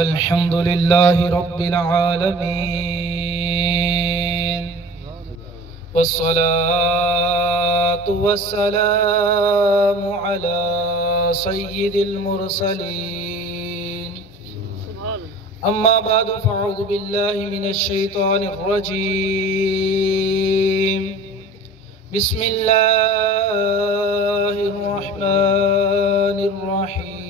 अल्हम्दुलिल्लाहि रब्बिल आलमीन वस्सलातु वस्सलामु अला सय्यिदिल मुरसलीन अम्मा बादु फ़अऊज़ु बिल्लाहि मिनश शैतानिर रजीम बिस्मिल्लाहिर रहमानिर रहीम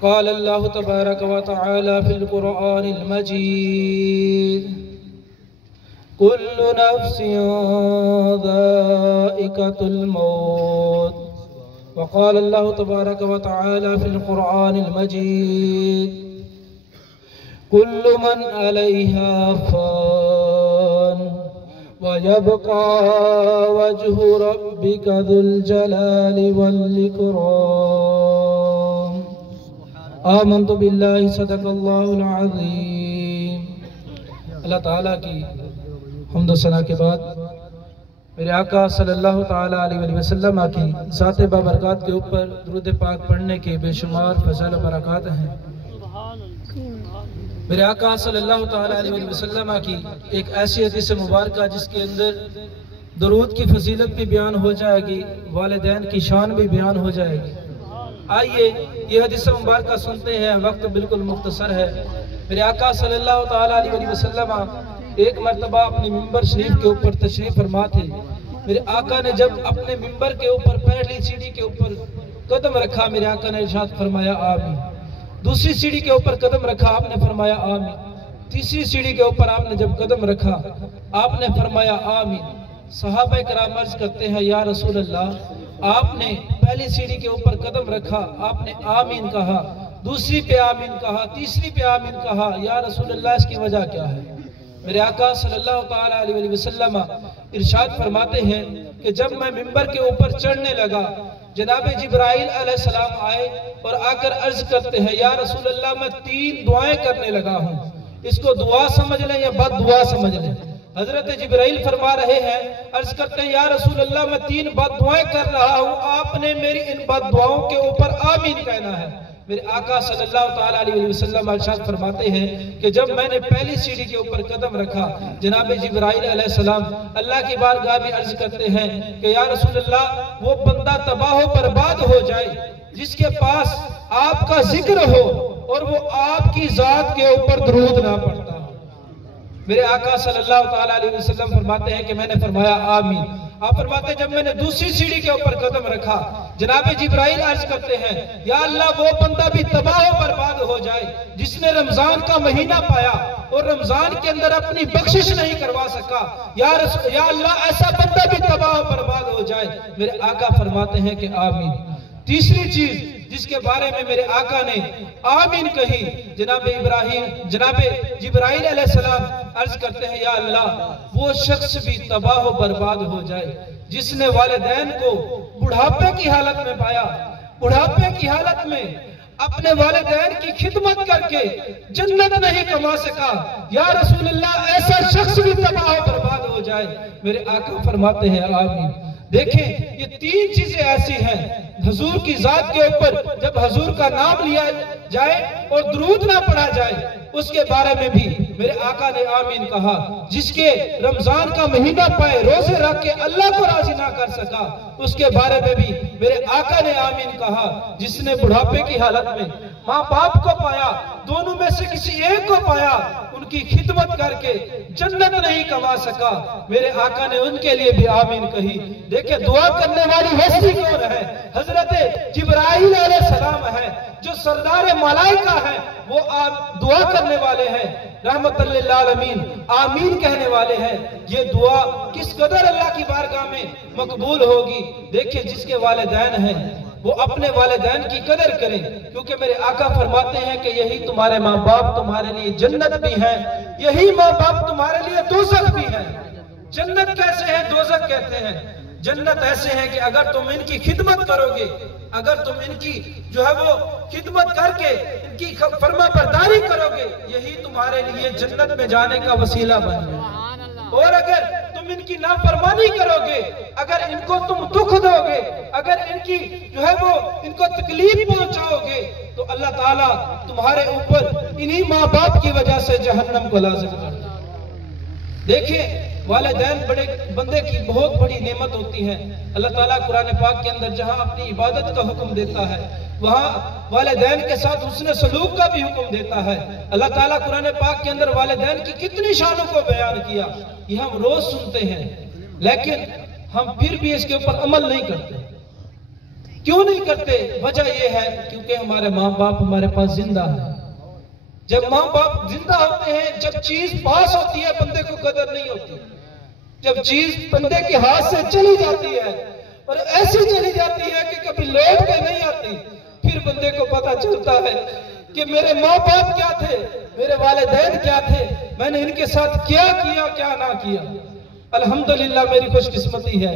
क़ाल अल्लाहु तबारक व तआला फ़िल क़ुरआनिल मजीद कुल्लु नफ्सिन ज़ाइक़तुल मौत व क़ाल अल्लाहु तबारक व तआला फ़िल क़ुरआनिल मजीद कुल्लु मन अलैहा फ़ान व यबक़ा वज्हु रब्बिका ज़ुल जलालि वल इकराम आमन्तु बिल्लाहि सदक़ल्लाहुल अज़ीम। अल्लाह ताला की हम्द व सना के बाद मेरे आका सल्लल्लाहु ताला अलैहि वसल्लम की ज़ात बाबरकत के ऊपर दुरूद पाक पढ़ने के बेशुमार फज़ल व बरक़ात हैं। मेरे आका सल्लल्लाहु ताला अलैहि वसल्लम की एक ऐसी हदीस मुबारक जिसके अंदर दुरूद की फजीलत भी बयान हो जाएगी, वालिदैन की शान भी बयान हो जाएगी। आइए ये हदीस मुबारक सुनते हैं। वक्त बिल्कुल मुख्तसर है। मेरे आका सल्लल्लाहु ताला अलैहि वसल्लम एक मर्तबा अपने मिंबर शरीफ के ऊपर तशरीफ फरमा थे। मेरे आका ने जब अपने मिंबर के ऊपर पहली सीढ़ी के ऊपर कदम रखा, मेरे आका ने इरशाद फरमाया आमीन। दूसरी सीढ़ी के ऊपर कदम रखा, आपने फरमाया आमीन। तीसरी सीढ़ी के ऊपर आपने जब कदम रखा, आपने फरमाया आमीन। सहाबा किराम अर्ज करते हैं या रसूल अल्लाह, आपने पहली सीढ़ी के ऊपर कदम रखा, आपने आमीन कहा, दूसरी पे आमीन कहा, तीसरी पे आमीन कहा, या रसूल अल्लाह इसकी वजह क्या है? मेरे आका सल्लल्लाहु ताला अलैहि वसल्लम इरशाद फरमाते हैं कि जब मैं मिंबर के ऊपर चढ़ने लगा, जनाब जिब्राइल अलैहिस्सलाम आए और आकर अर्ज करते हैं या रसूल अल्लाह मैं 3 दुआएं करने लगा हूँ, इसको दुआ समझ लें या बद दुआ समझ लें। हजरत जिब्राइल फरमा रहे हैं, अर्ज करते हैं या रसूल अल्लाह मैं 3 बद दुआएं कर रहा हूँ, आपने मेरी इन बद दुआओं के ऊपर आमीन कहना है। मेरे आका सल्लल्लाहु ताला अलैहि वसल्लम इरशाद फरमाते हैं कि जब मैंने पहली सीढ़ी के ऊपर कदम रखा, जनाब जिब्राइल अलैहिस्सलाम अल्लाह की बारगाह में अर्ज करते हैं कि या रसूल अल्लाह वो बंदा तबाह बर्बाद हो जाए जिसके पास आपका जिक्र हो और वो आपकी जात के ऊपर दुरूद ना पढ़ता। मेरे आका सल्लल्लाहु ताला अलैहि वसल्लम फरमाते हैं कि मैंने फरमाया आमीन। आप फरमाते हैं जब मैंने दूसरी सीढ़ी के ऊपर कदम रखा, जनाब जिब्राइल अर्ज करते हैं या अल्लाह वो बंदा भी तबाह बर्बाद हो जाए जिसने रमजान का महीना पाया और रमजान के अंदर अपनी बख्शिश नहीं करवा सका, या अल्लाह ऐसा बंदा भी तबाह बर्बाद हो जाए। मेरे आका फरमाते हैं कि आमीन। तीसरी चीज जिसके बारे में मेरे आका ने आमीन कही, जनाब जिब्राइल अलैहिस्सलाम अर्ज करते हैं या अल्लाह वो शख्स भी तबाह बर्बाद हो जाए जिसने वालिदैन को बुढ़ापे की हालत में पाया, बुढ़ापे की हालत में अपने वालिदैन की खिदमत करके जन्नत नहीं कमा सका, या रसूल अल्लाह ऐसा शख्स भी तबाह बर्बाद हो जाए। मेरे आका फरमाते हैं आमीन। देखें ये 3 चीजें ऐसी हैं हुजूर की जात के ऊपर जब हुजूर का नाम लिया जाए और दुरूद ना पढ़ा जाए उसके बारे में भी मेरे आका ने आमीन कहा। जिसके रमजान का महीना पाए, रोजे रख के अल्लाह को राजी ना कर सका, उसके बारे में भी मेरे आका ने आमीन कहा। जिसने बुढ़ापे की हालत में माँ बाप को पाया, दोनों में से किसी एक को पाया, उनकी खिदमत करके जन्नत नहीं कमा सका, मेरे आका ने उनके लिए भी आमीन कही। देखिए दुआ करने वाली हस्ती कौन है? हजरत जिब्राइल अलैहिस्सलाम है जो सरदार मलाइका है, वो दुआ करने वाले हैं, रहमतुल लिल आलमीन, आमीन कहने वाले हैं। ये दुआ किस कदर अल्लाह की बारगाह में मकबूल होगी। देखिए जिसके वालिदैन हैं वो अपने वालिदैन की कदर करें, क्योंकि मेरे आका फरमाते हैं कि यही तुम्हारे माँ बाप तुम्हारे लिए जन्नत भी है, यही माँ बाप तुम्हारे लिए दोज़ख भी है। जन्नत कैसे है, दोज़ख कहते हैं। जन्नत ऐसे है कि अगर तुम इनकी खिदमत करोगे, अगर तुम इनकी जो है वो खिदमत करके इनकी फरमा बरदारी करोगे, यही तुम्हारे लिए जन्नत में जाने का वसीला बन जाए। और अगर तुम तुम इनकी नाफरमानी करोगे, अगर इनको तुम दुख दोगे, अगर इनकी जो है वो इनको तकलीफ पहुंचाओगे, तो अल्लाह ताला तुम्हारे ऊपर इन्हीं माँ बाप की वजह से जहन्नम को लाज़िम कर देगा। देखिए, वालिदैन बड़े बंदे की बहुत बड़ी नेमत होती है। अल्लाह ताला कुरान पाक के अंदर जहां अपनी इबादत का हुक्म देता है, वहां वालिदैन के साथ हुस्न सलूक का भी हुक्म देता है। अल्लाह ताला कुरान पाक के अंदर वालिदैन की कितनी शानों को बयान किया, ये हम रोज सुनते हैं, लेकिन हम फिर भी इसके ऊपर अमल नहीं करते। क्यों नहीं करते? वजह यह है क्योंकि हमारे माँ बाप हमारे पास जिंदा है। जब माँ बाप जिंदा होते हैं, जब चीज पास होती है, बंदे को कदर नहीं होती। जब चीज बंदे के हाथ से चली जाती है और ऐसी चली जाती है कि कभी लौट के नहीं आती, फिर बंदे को पता चलता है कि मेरे माँ बाप क्या थे, मेरे वालिदैन क्या थे, मैंने इनके साथ क्या किया क्या ना किया। अल्हम्दुलिल्लाह मेरी खुशकिस्मती है,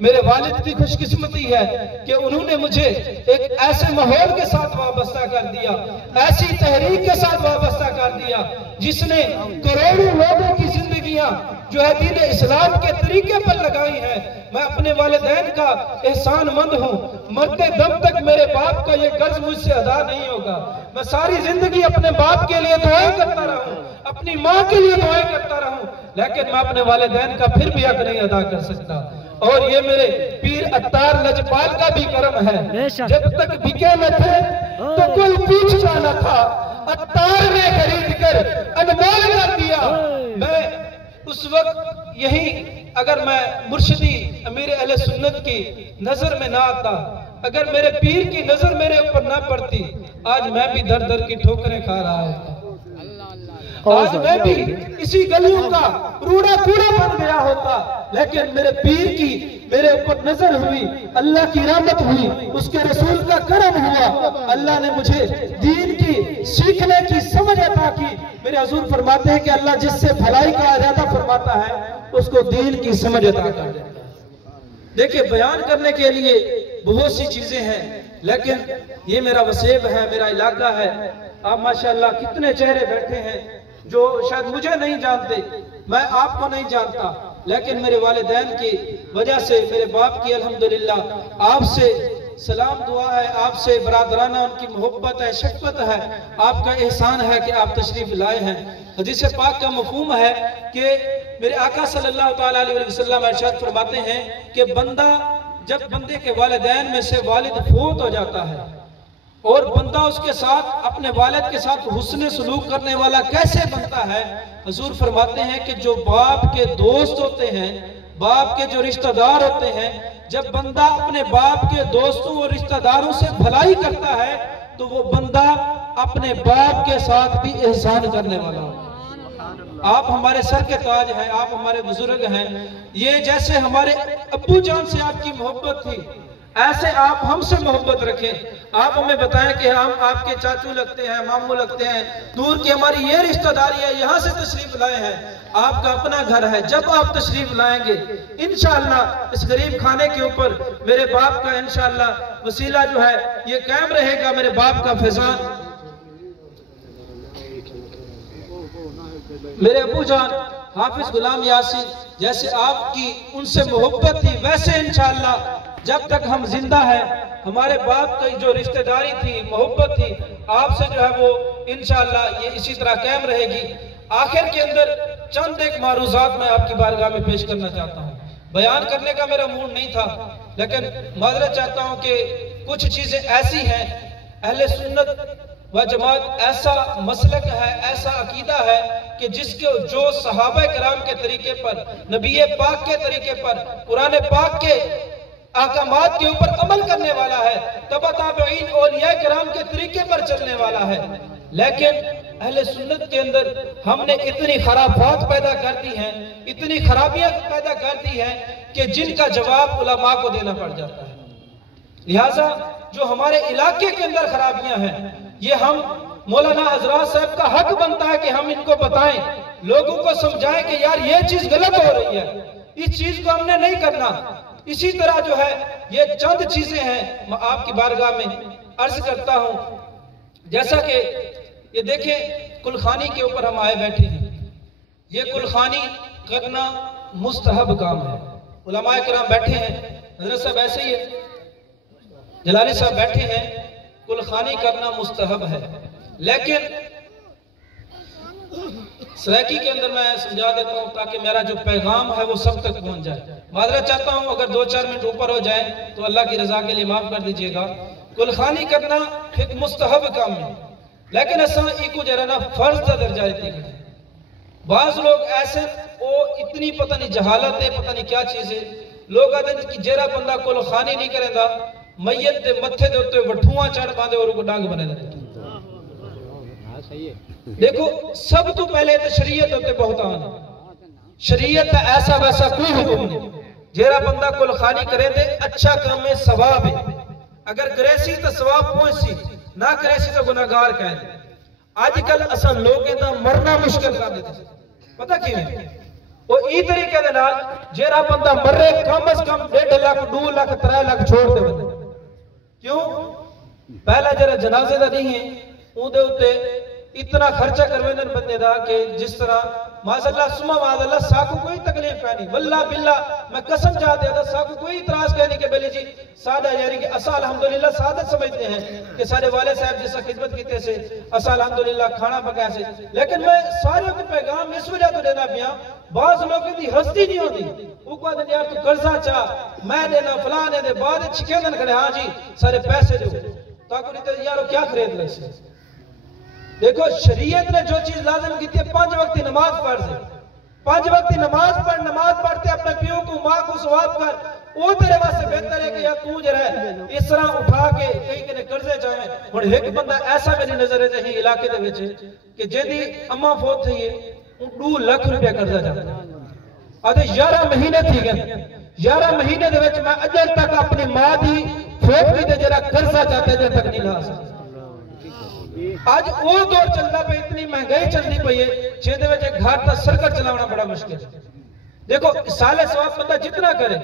मेरे वालिद की खुशकिस्मती है कि उन्होंने मुझे एक ऐसे माहौल के साथ वाबस्ता कर दिया, ऐसी तहरीक के साथ वाबस्ता कर दिया जिसने करोड़ों लोगों की जिंदगियां जो है दीन इस्लाम के तरीके पर लगाई है। मैं अपने वालिदैन का एहसानमंद हूँ, मरते दम तक मेरे बाप का ये कर्ज मुझसे अदा नहीं होगा। मैं सारी जिंदगी अपने बाप के लिए दुआएं करता रहूं, अपनी माँ के लिए दुआएं करता रहूं, लेकिन मैं अपने वालिदैन का फिर भी हक नहीं अदा कर सकता। और ये मेरे पीर अत्तार लजपाल का भी कर्म है, जब तक बिके न थे तो कोई पूछता न था, अत्तार ने खरीद कर अनमोल कर दिया। मैं उस वक्त यही, अगर मैं मुर्शिदी अमीर अहले सुन्नत की नजर में ना आता, अगर मेरे पीर की नजर मेरे ऊपर ना पड़ती, आज मैं भी दर दर की ठोकरें खा रहा होता, आज मैं भी इसी गलियों का रूड़ा कूड़ा बन गया होता। लेकिन मेरे पीर की मेरे ऊपर नजर हुई, अल्लाह की रहमत हुई, उसके रसूल का करम हुआ, अल्लाह ने मुझे दीन की सीखने की समझ अता की। मेरे हुजूर फरमाते हैं कि अल्लाह जिससे भलाई का इरादा फरमाता है उसको दीन की समझ अता कर देता है। देखिए, बयान करने के लिए बहुत सी चीजें हैं, लेकिन ये मेरा वसेब है, मेरा इलाका है। आप माशाअल्लाह कितने चेहरे बैठे हैं जो शायद मुझे नहीं जानते, मैं आपको नहीं जानता, लेकिन मेरे वालिदैन की वजह से, मेरे बाप की अल्हम्दुलिल्लाह आपसे सलाम दुआ है, आपसे बरादराना उनकी मोहब्बत है, शफ़क़त है, आपका एहसान है कि आप तशरीफ लाए हैं। हदीस पाक का मफ़हूम है कि मेरे आका सल्लल्लाहु ताला अलैहि वसल्लम इरशाद फरमाते हैं कि बंदा, जब बंदे के वालिदैन में से वालिद फौत हो जाता है और बंदा उसके साथ, अपने वालिद के साथ हुस्न सलूक करने वाला कैसे बनता है? हुजूर फरमाते हैं कि जो बाप के दोस्त होते हैं, बाप के जो रिश्तेदार होते हैं, जब बंदा अपने बाप के दोस्तों और रिश्तेदारों से भलाई करता है तो वो बंदा अपने बाप के साथ भी एहसान करने वाला हो। आप हमारे सर के ताज हैं, आप हमारे बुजुर्ग हैं, ये जैसे हमारे अब्बू जान से आपकी मोहब्बत थी, ऐसे आप हमसे मोहब्बत रखें। आप हमें बताएं कि हम आपके चाचू लगते हैं, मामू लगते हैं, दूर की हमारी ये रिश्तेदारी है, यहाँ से तशरीफ लाए हैं, आपका अपना घर है। जब आप तशरीफ लाएंगे इंशाअल्लाह इस गरीब खाने के ऊपर मेरे बाप का इंशाअल्लाह वसीला जो है ये कायम रहेगा, मेरे बाप का फैजान। मेरे अबू जान हाफिज गुलाम यासीन जैसे आपकी उनसे मोहब्बत थी, वैसे इंशाअल्लाह जब तक हम जिंदा हैं, हमारे बाप की जो रिश्तेदारी थी, मोहब्बत थी, आपसे जो है वो इंशाअल्लाह ये इसी तरह कायम रहेगी। आखिर के अंदर चंद एक मारूजात मैं आपकी बारगाह में पेश करना चाहता हूँ। बयान करने का मेरा मूड नहीं था, लेकिन माजरत चाहता हूँ कि कुछ चीजें ऐसी हैं, अहले सुन्नत व जमात ऐसा मसलक है, ऐसा अकीदा है कि जिसके जो सहाबा किराम के तरीके पर, नबी पाक के तरीके पर, कुरान पाक के अहकामात के ऊपर अमल करने वाला है, तबा ताबईन औलिया किराम के तरीके पर चलने वाला है। लेकिन अहले सुन्नत के अंदर हमने इतनी खराबात पैदा कर दी हैं, इतनी खराबियां पैदा कर दी हैं कि जिनका जवाब उलमा को देना पड़ जाता है। लिहाजा जो हमारे इलाके के अंदर खराबियां हैं, ये हम मौलाना हजरात साहब का हक बनता है कि हम इनको बताएं, लोगों को समझाएं कि यार ये चीज गलत हो रही है, इस चीज को हमने नहीं करना। इसी तरह जो है ये चंद चीजें हैं, मैं आपकी बारगाह में अर्ज करता हूं। जैसा कि ये देखें, कुलखानी के ऊपर हम आए बैठे हैं, ये कुलखानी करना मुस्तहब काम है। उलमाए किराम बैठे हैं, हजरत साहब ऐसे ही है, जलाली साहब बैठे हैं, कुलखानी करना मुस्तहब है। लेकिन सराकी के अंदर मैं समझा देता हूं ताकि मेरा जो पैगाम है वो सब तक पहुंच जाए। माजरत चाहता हूं अगर 2-4 मिनट ऊपर हो जाए तो अल्लाह की रजा के लिए माफ कर दीजिएगा। कुलखानी करना एक मुस्तहब काम है, लेकिन असा इको जरा ना फर्ज का दर्जा देती है। बाज लोग ऐसे वो इतनी पता नहीं जहालत है, पता नहीं क्या चीज है, लोग आते कि जेरा बंदा कुलखानी नहीं करेगा मैयत के मथे के उत्ते वठुआ चढ़ पाते और उनको डांग बने देते। देखो सब तो पहले तो शरीयत होते बहुत आन, शरीयत का ऐसा वैसा कोई हुक्म नहीं। जेरा बंदा कुलखानी करे दे अच्छा काम में सवाब है, अगर करेसी तो सवाब पहुंची, ना करेसी तो गुनाहगार कह। आजकल असा लोगों का मरना मुश्किल कर देते, पता क्यों? वो ई तरीके दे नाल जेरा बंदा मरे कम से कम 1.5 लाख 2 लाख 3 लाख छोड़ दे बंदे। क्यों? पहला जरा जनाजे का नहीं है, उहदे उत्ते इतना खर्चा करवेंदन बंदे दा कि जिस तरह माशाअल्लाह सुमा माशाअल्लाह साकू कोई तकलीफ है नहीं, वल्ला बिल्ला मैं कसम जा दिया साकू कोई इतराज कहने के बेली जी सादा यानी कि असा अल्हम्दुलिल्लाह सादत समझते हैं कि सारे वाले साहब जैसा खिदमत कीते से असा अल्हम्दुलिल्लाह खाना पकाया से। लेकिन मैं सारे को पैगाम इस वजह तो देना पिया, बाज लोगों की हस्ती नहीं होती, ऊपर दिन यार तू कर्जा चाह मैं देना फलाने दे बाद छिकेंदन खड़े, हाँ जी सारे पैसे दो ताकि नहीं तो यार क्या खरीद ले। देखो शरीयत ने जो चीज लाजिम की थी 5 वक्त की नमाज पढ़ से, 5 वक्त की नमाज पढ़, नमाज पढ़ते अपने पियो को मां को सवाब कर, वो तेरे वास्ते बेहतर है कि यार तू जरा इस तरह उठा के कई कने कर्जे जावे। हुन एक बंदा ऐसा मेरी नजर है जही इलाके दे विच कि जेदी अम्मा फोत थई है 2 लाख रुपया कर्जा जाता आदे 11 महीने थी गए, 11 महीने दे विच मैं अजे तक अपनी मां दी फोत की जरा कर्जा जाते अजे तक नहीं ला सका। आज वो दौर चलता पे, इतनी महंगाई चलती पई है जेदे विच घर का सर्कट चलाना बड़ा मुश्किल है। देखो साले सवाब बंदा जितना करे,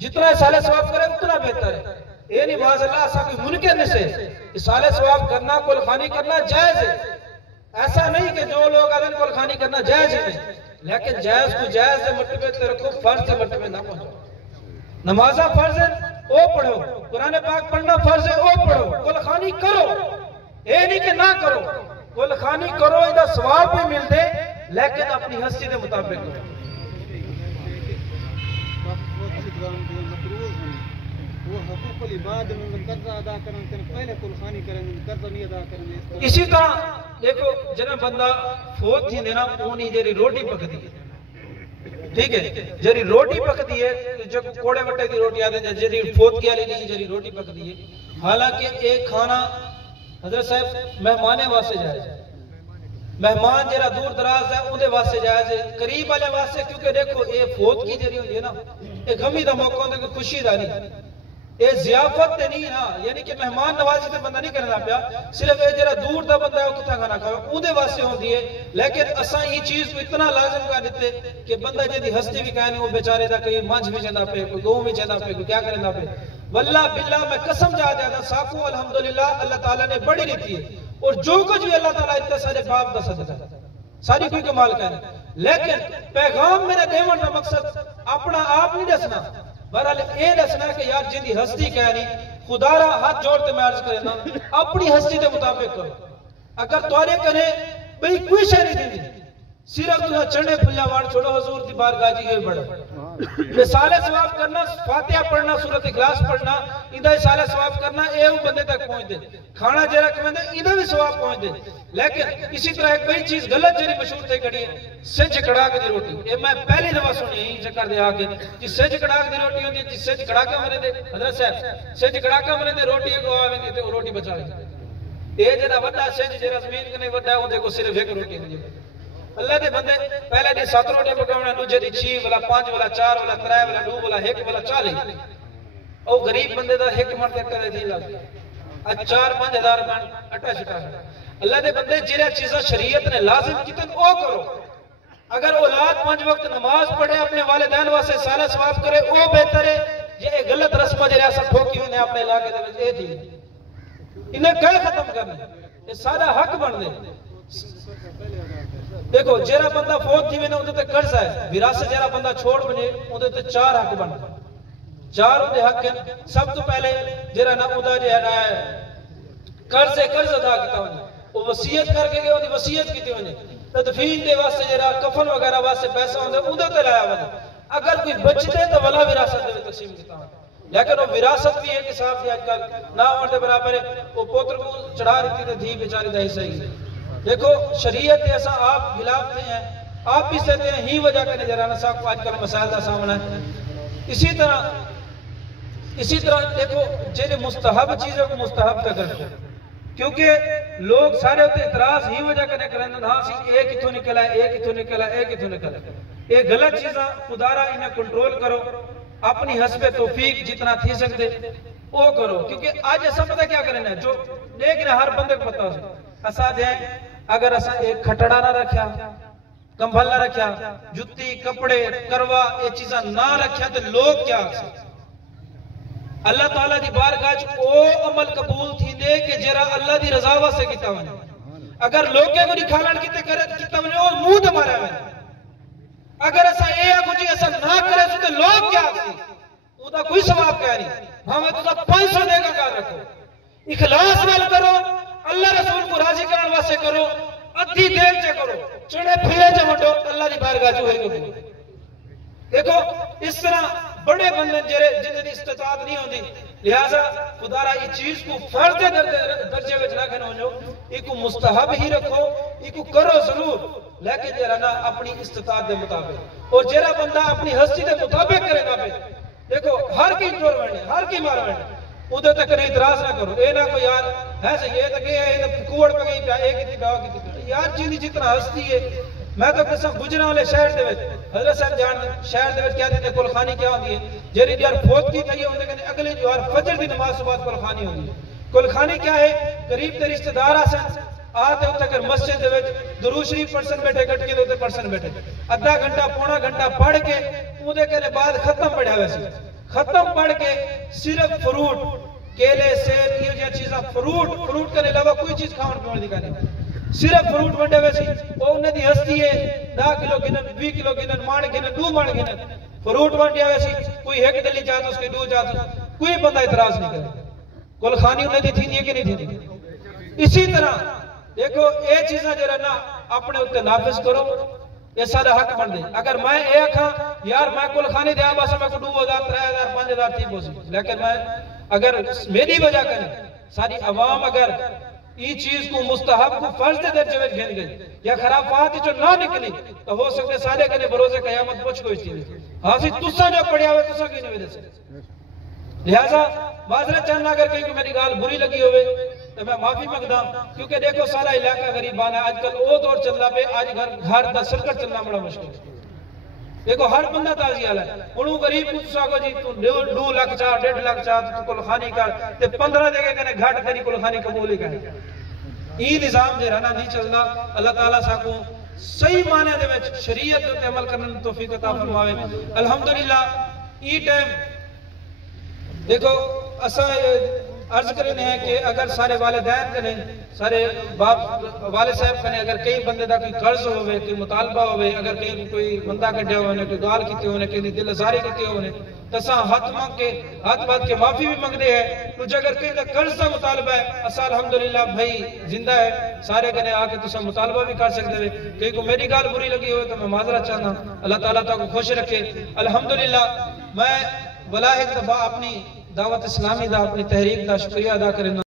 जितना साले सवाब करे उतना बेहतर है। ये नहीं माशाअल्लाह ऐसा कोई मुनकर नहीं से साले सवाब करना कुलखानी करना जायज है, ऐसा नहीं कि जो लोग अदन कुलखानी करना जायज है, लेकिन जायज को जायज के मर्तबे पे रखो, फर्ज के मर्तबे ना पहुंचो। नमाजा फर्ज है वो पढ़ो, कुरान पाक पढ़ना फर्ज है वो पढ़ो, कुलखानी करो, ये नहीं कि ना करो, कुलखानी करो इदा सवाब भी मिलते, लेकिन अपनी हस्ती के मुताबिक करो। इसी तरह देखो जरा बंदा फोत थी देना उन्हीं जरी रोटी पकती है, ठीक है, जरी रोटी पकती है जो कोड़े वट्टे की रोटी आते हैं, जरी फोत की वाली नहीं जरी रोटी पकती है। हालांकि एक खाना हजरत साहब मेहमाने वास्ते जायज है, मेहमान जरा दूर दराज है उहदे वास्ते जायज है, करीब वाले वास्ते क्योंकि देखो ये फोत की जरी होती है ना, एक गमी का मौका होता है, खुशी का नहीं, ये जियाफत नहीं। हाँ यानी कि मेहमान नवाजी तो बंदा नहीं करना पिया, सिर्फ ये जरा दूर का बंदा है वो कितना खाना खावे उहदे वास्ते होती है। लेकिन असा ये चीज को इतना लाजिम कर देते कि बंदा जी हस्ती भी कहनी वो बेचारे का कहीं मंझ भी चंदा पे, कोई गौ भी चंदा पे, कोई क्या करेंदा पे। वल्ला बिल्ला मैं कसम जा दिया साकू अल्हम्दुलिल्लाह अल्लाह ताला ने बड़ी रीति है, और जो कुछ भी अल्लाह ताला इतना सारे बाप का सदका सारी कोई कमाल कर। लेकिन पैगाम मेरा देवन का मकसद अपना आप नहीं दसना, बहरहाल ये दसना कि यार जिंदी हस्ती कहनी खुदारा हाथ जोड़ते मैं अर्ज करना अपनी हस्ती के मुताबिक करो। अगर तुआरे करे भाई कोई शय नहीं दी, सिर्फ तुझा चढ़े फुल्ला वाड़ छोड़ो हुजूर की बारगाह जी के बड़ा साले सवाब करना, फातिहा पढ़ना, सूरत इखलास पढ़ना, इधर साले सवाब करना, ये बंदे तक पहुंच दे, खाना जरा खवेंदे इधर भी सवाब पहुंच दे। लेकिन इसी तरह एक बड़ी चीज गलत जरी मशहूर थे खड़ी है, सिज कड़ाक दी रोटी, ये मैं पहली दफा सुनी यही चक्कर दे आके कि सिज कड़ाक दी रोटी होती है, सिज कड़ाका मरे दे हजरत साहब सिज कड़ाका मरे दे रोटी को आवे ते रोटी बचावे। ये जरा वड्डा सिज जरा जमीन कने वड्डा हो देखो सिर्फ एक रोटी दी अल्लाह दे बंदे पहले दी 7 रोटी पकावना, दूजे दी 6 वाला 5 वाला 4 वाला 3 वाला 2 वाला 1 वाला 40 ओ गरीब बंदे दा 1 मन तक करे थी लग आज 4-5 हजार मन अटा छटा। अल्लाह दे बंदे जिरे चीज़ां शरीयत ने लाजिम कीतन ओ करो। अगर औलाद 5 वक्त नमाज पढ़े अपने वालिदैन वास्ते साला सवाब करे ओ बेहतर है, ये गलत रस्म जरे अस ठोकी हुई ने अपने इलाके दे विच ए थी इन्हें कह खत्म करना, ये सारा हक बन दे। देखो जेरा बंदा फौत थी वने उदे ते कर्ज है, विरासत जेरा बंदा छोड़ वने उदे ते 4 हक बनदा, 4 उदे हक हैं। सब तो पहले जेरा ना उदा जे है कर्ज अदा किता वने, वो वसीयत करके गए, ओदी वसीयत कीती वने, तदफीन दे वास्ते जेरा कफन वगैरह वास्ते पैसा होंदा उदे ते लाया वने। अगर कोई बचते तो वला विरासत दे तकसीम किता, लेकिन वो विरासत भी एक हिसाब से आजकल ना होने बराबर है। वो पुत्र को चढ़ा रही थी धी बेचारी दा हिस्सा ही। देखो शरीयत ऐसा आप खिलाफ थे हैं, आप भी सहते हैं ही वजह करने जराना साहब को आजकल मसाइल का सामना है। इसी तरह देखो जेने मुस्तहब चीजों को मुस्तहब का करते, क्योंकि लोग सारे होते इतराज ही वजह करने करें हाँ सी एक इथों निकला है, एक इथों निकला, एक इथों निकला। ये गलत चीज़ा खुदारा इन्हें कंट्रोल करो, अपनी हस्बे तौफीक जितना थी सकते वो करो, क्योंकि आज ऐसा पता क्या करना है जो लेकिन हर बंदे को पता हो असा जाए अगर असा एक खटड़ा ना रखा, कंबल ना रखा, जुत्ती कपड़े करवा ये चीजा ना रखा तो लोग क्या अल्लाह ताला दी बारगाह च ओ अमल कबूल थी दे कि जरा अल्लाह दी रजा वास्ते कीता वने। अगर लोगे को दिखालन कीते करे कीता वने और मुंह ते मारा वने, अगर ऐसा ए कुछ ऐसा ना करे तो लोग क्या ओदा कोई सवाब क्या नहीं, भावे तुसा 500 देगा कार रखो, इखलास नाल करो, अल्लाह रसूल को राजी करने वास्ते करो, अद्धी देर च करो, चढ़े फिरे च वंडो, अल्लाह दी बारगाह च होई कबूल। देखो इस तरह बड़े बंदे जेरे जिन्हें इस्तिताअत नहीं होती, लिहाजा खुदारा इस चीज को फर्ज दर्जे में ना खनो जो इको मुस्तहब ही रखो, इको करो जरूर, लेकिन जरा ना अपनी इस्तिताअत के मुताबिक, और जेरा बंदा अपनी हस्ती के मुताबिक करेगा पे देखो हर की जोर बनने, हर की मार बनने, उधर तक नहीं इतराज ना करो। ए ना कोई यार है सही ये तक ये कुवड़ पे गई पे एक की गाव की यार चीज जितना हस्ती है। मैं तो कसम गुजरा वाले शहर दे विच हजरत साहब जान शहर दे विच क्या देते कुलखानी क्या होती है, जेरी यार फौत की थई होंदे कहंदे अगले जो यार फजर दी नमाज के बाद कुलखानी होती है। कुलखानी क्या है, करीब ते रिश्तेदार आसन आते उते कर मस्जिद दे विच दुरूद शरीफ पर्सन बैठे गट के उते पर्सन बैठे आधा घंटा पौना घंटा पढ़ के उदे कहने बाद खत्म पढ़या वैसे खत्म पढ़ के सिर्फ फ्रूट केले सेब ये जो चीज़ा फ्रूट के अलावा कोई चीज खाने पीने की नहीं, सिर्फ फ्रूट वंडे वैसी वो उन्हें दी हस्ती है 10 किलो गिनन 20 किलो गिनन माण गिनन 2 माण गिनन फ्रूट वंडिया वैसी कोई एक डली चाहता उसके 2 चाहता कोई बंदा इतराज नहीं करे। कुलखानी उन्हें दी थी नहीं कि नहीं थी। इसी तरह देखो ये चीज़ा जरा ना अपने उत्ते नाफिज करो, ये सारा हक बन दे। अगर मैं ये आखा यार मैं कुलखानी दिया बस मैं को 2000 3000 5000 थी बोसी, लेकिन मैं अगर मेरी वजह करें सारी अवाम अगर ये चीज को मुस्तहब को फर्ज दे दर्जे में गिन गई या खराफात जो ना निकली तो हो सकते सारे कने भरोसे कयामत पहुंच कोई चीज हां सी तुसा जो पढ़िया हुए तुसा की नहीं से। लिहाजा माजरत चाहना अगर कहीं को मेरी गाल बुरी लगी होवे तो मैं माफी मांगदा, क्योंकि देखो सारा इलाका गरीबान है, आजकल वो दौर चलता पे आज घर दा सर्कट चलना बड़ा मुश्किल। देखो हर बंदा ताजी वाला है उनु गरीब को सागो जी तू 2 लाख चाह 1.5 लाख चाह तू कुलखानी कर ते 15 देके कने घाट तेरी कुलखानी कबूल ही कर। ई निजाम जे रहना नहीं चलदा। अल्लाह ताला साकू सही माने दे विच शरीयत ते अमल करने की तौफीक अता फरमावे। अल्हम्दुलिल्लाह ई टाइम देखो असा अर्ज करने हैं कि अगर सारे वालिदैन कने सारे बाप वाले साहब कने अगर कई बंदे दा कोई कर्ज होवे कोई मुतालबा होवे, अगर कहीं कोई बंदा कड्या होने कोई गाल कीती होने कहीं दिल अज़ारी कीती होने तो असा हाथ मांग के हाथ बात के माफी भी मंगदे है। तो अगर कहीं दा कर्ज दा मुतालबा है असा अल्हम्दुलिल्लाह भाई जिंदा है सारे कने आके तुसा मुतालबा भी कर सकदे हो। कहीं को मेरी गाल बुरी लगी हो तो मैं माजरत चाहना, अल्लाह ताला ताको खुश रखे। अल्हम्दुलिल्लाह मैं वला एक दफा अपनी दावत इस्लामी दा अपनी तहरीक दा शुक्रिया अदा करना।